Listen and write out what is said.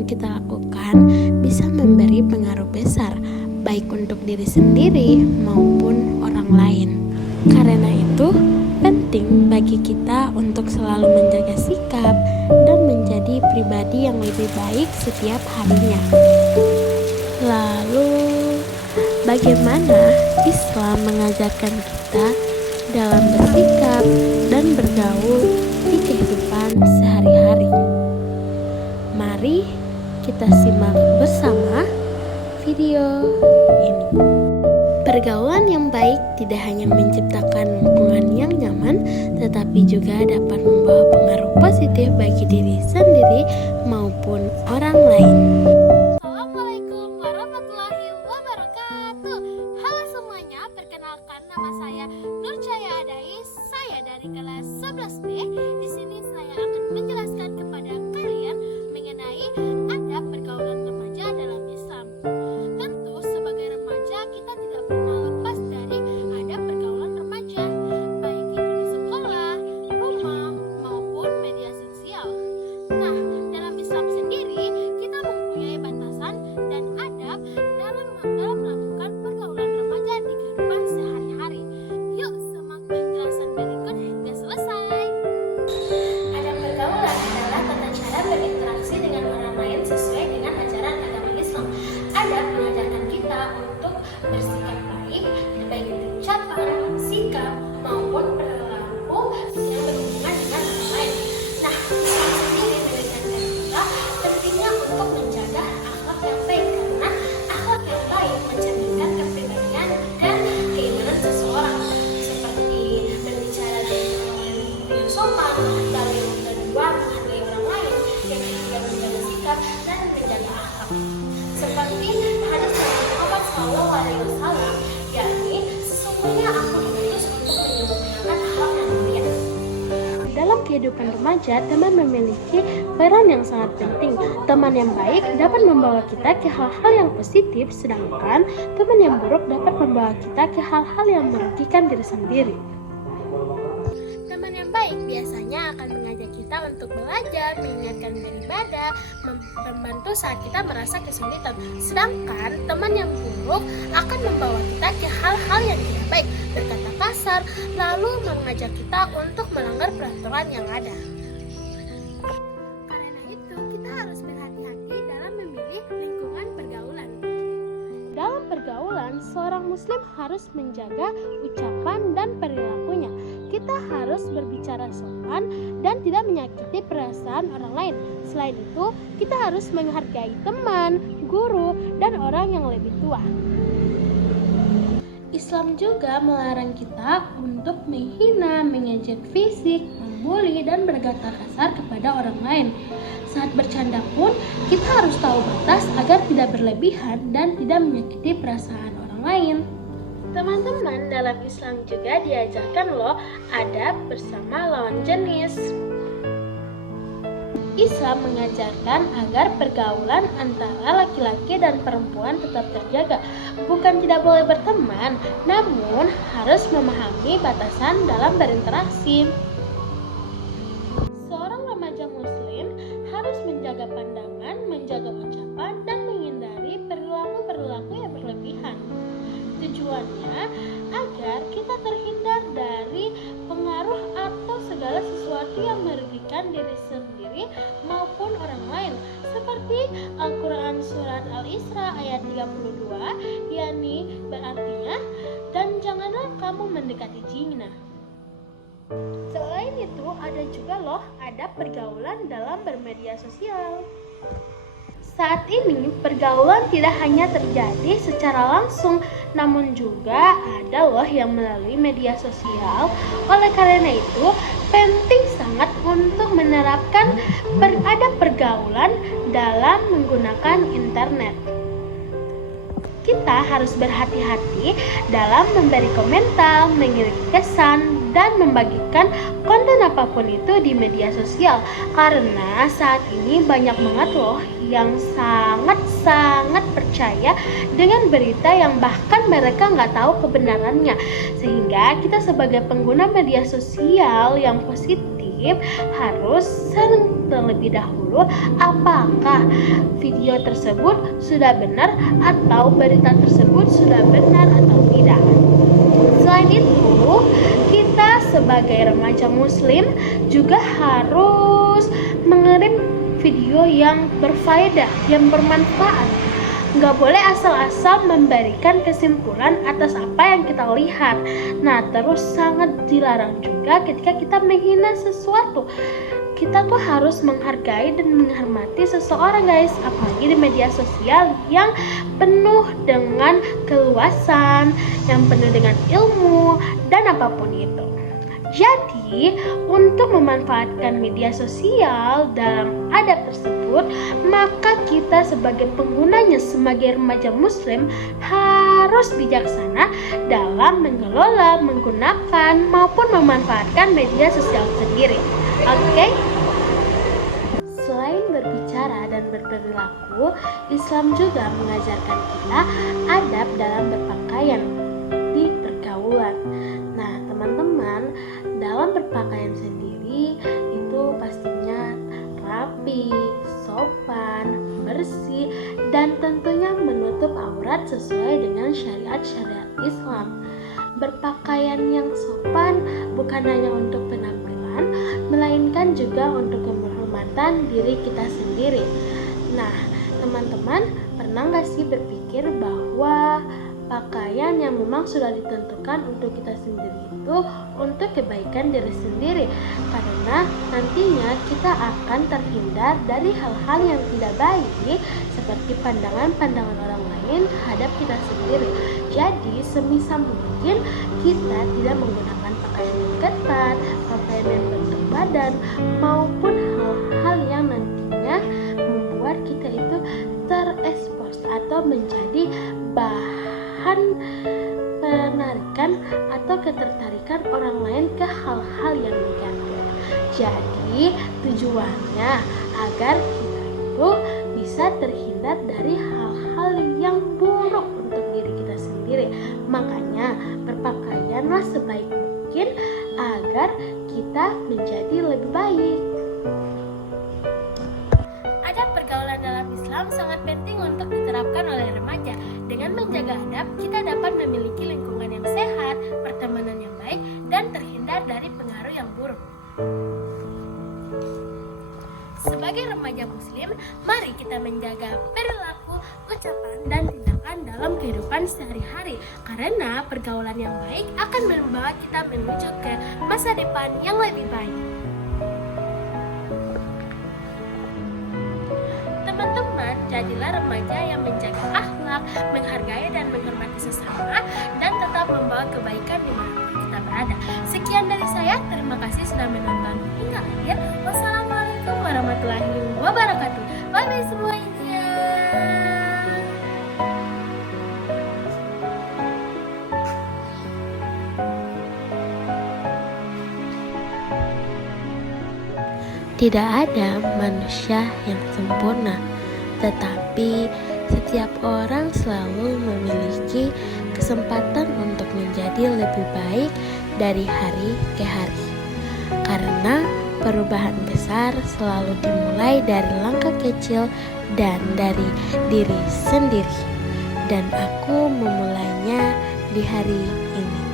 yang kita lakukan bisa memberi pengaruh besar, baik untuk diri sendiri maupun orang lain. Karena itu, penting bagi kita untuk selalu menjaga sikap dan menjadi pribadi yang lebih baik setiap harinya. Lalu, bagaimana Islam mengajarkan kita dalam bersikap dan bergaul di kehidupan sehari-hari? Mari kita simak bersama video ini. Pergaulan yang baik tidak hanya menciptakan lingkungan yang nyaman, tetapi juga dapat membawa pengaruh positif bagi diri sendiri maupun orang lain. Assalamualaikum warahmatullahi wabarakatuh. Halo semuanya, perkenalkan nama saya Nurcaya Adais. Saya dari kelas 11B. Di sini saya akan menjelaskan kepada kalian mengenai adab pergaulan remaja dalam Islam. Tentu sebagai remaja kita tidak pernah lepas dari adab pergaulan remaja, baik itu di sekolah, rumah, maupun media sosial. Nah, dalam Islam sendiri kita mempunyai batasan dan adab dalam melakukan pergaulan remaja di kehidupan sehari-hari. Yuk, simak penjelasan berikut hingga selesai. Adab pergaulan adalah tata cara berinteraksi dengan orang lain sesuai dengan ajaran agama Islam. Adab mengajarkan kita untuk bersikap baik, baik itu ucapan, sikap, maupun perilaku yang berhubungan dengan orang lain. Nah, Islam sendiri menekankan kita pentingnya untuk menjaga akhlak yang baik, karena akhlak yang baik mencerminkan kepribadian dan keimanan seseorang, seperti berbicara dengan orang yang sopan, lalu yang kedua menghargai orang lain, yang ketiga menjaga sikap dan menjaga akhlak. Seperti hadis Nabi Muhammad SAW, yakni sesungguhnya aku diutus untuk menyempurnakan akhlak yang mulia. Dalam kehidupan remaja, teman memiliki peran yang sangat penting. Teman yang baik dapat membawa kita ke hal-hal yang positif, sedangkan teman yang buruk dapat membawa kita ke hal-hal yang merugikan diri sendiri. Teman yang baik biasanya akan mengajak kita untuk belajar, mengingatkan beribadah, membantu saat kita merasa kesulitan. Sedangkan teman yang buruk akan membawa kita ke hal-hal yang tidak baik, berkata kasar, lalu mengajak kita untuk melanggar peraturan yang ada. Karena itu, kita harus berhati-hati dalam memilih lingkungan pergaulan. Dalam pergaulan, seorang muslim harus menjaga ucapan dan perilakunya. Kita harus berbicara sopan dan tidak menyakiti perasaan orang lain. Selain itu, kita harus menghargai teman, guru, dan orang yang lebih tua. Islam juga melarang kita untuk menghina, mengejek fisik, membuli, dan berkata kasar kepada orang lain. Saat bercanda pun, kita harus tahu batas agar tidak berlebihan dan tidak menyakiti perasaan orang lain. Teman-teman, dalam Islam juga diajarkan loh adab bersama lawan jenis. Islam mengajarkan agar pergaulan antara laki-laki dan perempuan tetap terjaga. Bukan tidak boleh berteman, namun harus memahami batasan dalam berinteraksi. Seorang remaja muslim harus menjaga pandangan, menjaga ucapan, dan menghindari perilaku-perilaku yang berlebihan. Tujuannya agar kita terhindar dari pengaruh atau segala sesuatu yang merugikan diri sendiri maupun orang lain, seperti Al-Quran Surat Al-Isra ayat 32, yakni berartinya, dan janganlah kamu mendekati zina. Selain itu, ada juga loh adab pergaulan dalam bermedia sosial. Saat ini, pergaulan tidak hanya terjadi secara langsung, namun juga ada loh yang melalui media sosial. Oleh karena itu, penting sangat untuk menerapkan adab pergaulan dalam menggunakan internet. Kita harus berhati-hati dalam memberi komentar, mengirim pesan, dan membagikan konten apapun itu di media sosial. Karena saat ini banyak banget loh yang sangat percaya dengan berita yang bahkan mereka nggak tahu kebenarannya. Sehingga kita sebagai pengguna media sosial yang positif harus sering terlebih dahulu apakah video tersebut sudah benar atau berita tersebut sudah benar atau tidak. Selain itu, kita sebagai remaja muslim juga harus mengirim video yang berfaedah, yang bermanfaat. Nggak boleh asal-asal memberikan kesimpulan atas apa yang kita lihat. Nah, terus sangat dilarang juga ketika kita menghina sesuatu. Kita tuh harus menghargai dan menghormati seseorang, guys, apalagi di media sosial yang penuh dengan keluasan, yang penuh dengan ilmu dan apapun itu. Jadi, untuk memanfaatkan media sosial dalam adab tersebut, maka kita sebagai penggunanya, sebagai remaja muslim, harus bijaksana dalam mengelola, menggunakan maupun memanfaatkan media sosial sendiri. Oke? Selain berbicara dan berperilaku, Islam juga mengajarkan kita adab dalam berpakaian di pergaulan. Nah, teman-teman, dalam berpakaian sendiri itu pastinya rapi, sopan, bersih, dan tentunya menutup aurat sesuai dengan syariat-syariat Islam. Berpakaian yang sopan bukan hanya untuk penampilan, melainkan juga untuk penghormatan diri kita sendiri. Nah, teman-teman, pernah nggak sih berpikir bahwa pakaian yang memang sudah ditentukan untuk kita sendiri itu untuk kebaikan diri sendiri, karena nantinya kita akan terhindar dari hal-hal yang tidak baik seperti pandangan-pandangan orang lain terhadap kita sendiri. Jadi semisal mungkin kita tidak menggunakan pakaian yang ketat, pakaian yang bentuk badan, maupun hal-hal yang nantinya membuat kita itu terekspos atau menjadi bahan penarikan atau ketertarikan orang lain ke hal-hal yang negatif. Jadi tujuannya agar kita itu bisa terhindar dari hal-hal yang buruk untuk diri kita sendiri. Makanya berpakaianlah sebaik mungkin agar kita menjadi lebih baik. Adab pergaulan dalam Islam sangat penting untuk diterapkan oleh remaja. Dengan menjaga adab, kita dapat memiliki lingkungan yang sehat, pertemanan yang baik, dan terhindar dari pengaruh yang buruk. Sebagai remaja muslim, mari kita menjaga perilaku, ucapan, dan tindakan dalam kehidupan sehari-hari. Karena pergaulan yang baik akan membawa kita menuju ke masa depan yang lebih baik. Teman-teman, jadilah remaja yang menjaga akhlak, menghargai dan menghormati sesama, dan tetap membawa kebaikan di mana kita berada. Sekian dari saya, terima kasih sudah menonton hingga akhir. Wassalamualaikum warahmatullahi wabarakatuh. Bye-bye semuanya. Tidak ada manusia yang sempurna, tetapi setiap orang selalu memiliki kesempatan untuk menjadi lebih baik dari hari ke hari. Karena perubahan besar selalu dimulai dari langkah kecil dan dari diri sendiri. Dan aku memulainya di hari ini.